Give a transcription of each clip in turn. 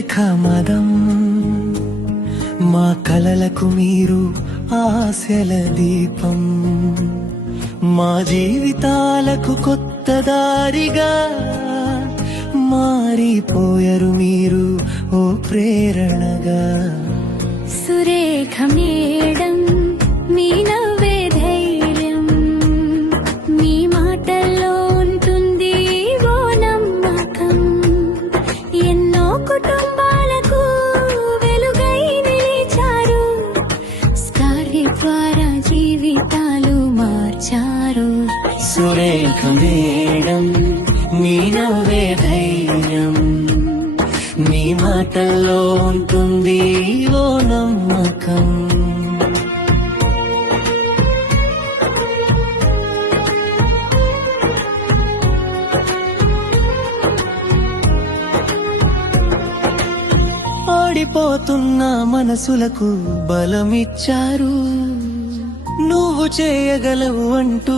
సురేఖ మదం మా కలలకు మీరు ఆశల దీపం మా జీవితాలకు కొత్త దారిగా మారిపోయారు మీరు ఓ ప్రేరణగా సురేఖ మేడం మీ నవ్వే ధైర్యం మీ మాటల్లో ఉంటుంది ఓ నమ్మకం ఎన్నో కుటుంబాలకు వెలుగై నిలిచారు స్కార్వి ద్వారా జీవితాలు మార్చారు సురేఖ మేడం మీ నవ్వే ధైర్యం మీ మాటల్లో ఉంటుంది ఓ నమ్మకం ఆడిపోతున్న మనసులకు బలమిచ్చారు నువ్వు చేయగలవు అంటూ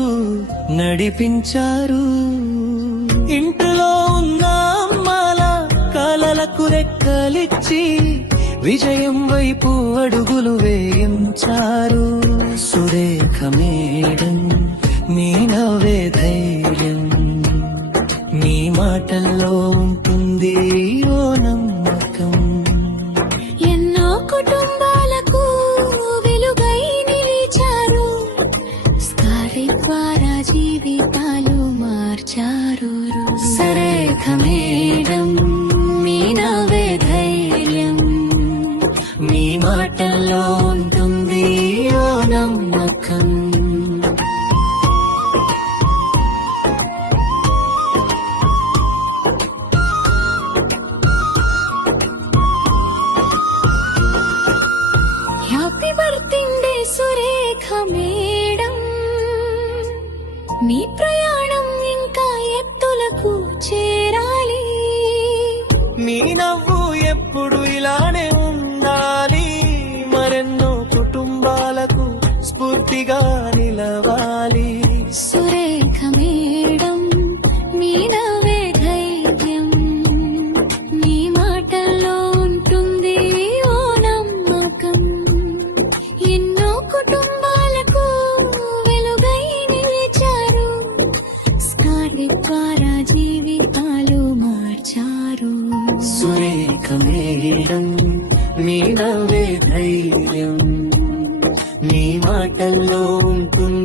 నడిపించారు ఇంట్లో ఉన్న అమ్మాల కలలకు రెక్కలిచ్చి విజయం వైపు అడుగులు వేయించారు సురేఖ మేడం మీ నవ్వే ధైర్యం మీ మాటల్లో ఉంటుంది ఓ నమ్మకం ఎన్నో కుటుంబాలకు వెలుగై నిలిచారు స్కార్వి ద్వారా జీవితాలు మార్చారు సురేఖ మేడం మీ నవ్వే ధైర్యం మీ మాటల్లో ఉంటుంది ఓ నమ్మకం హ్యాపీ బర్త్డే సురేఖ మేడం మీ ప్రయాణం ఇంకా ఎత్తులకు చేరాలి మీ నవ్వు ఎప్పుడు ఇలానే ఉండాలి మరెన్నో కుటుంబాలకు స్ఫూర్తిగా నిలవాలి సురేఖ మేడం మీ నవ్వే ధైర్యం మీ మాటల్లో ఉంటుంది ఓ నమ్మకం ఎన్నో కుటుంబాలకు వెలుగై నిలిచారు స్కార్వి ద్వారా జీవితాలు మార్చారు సురేఖ మేడం మీ నవ్వే ధైర్యం మీ మాటల్లో ఉంటుంది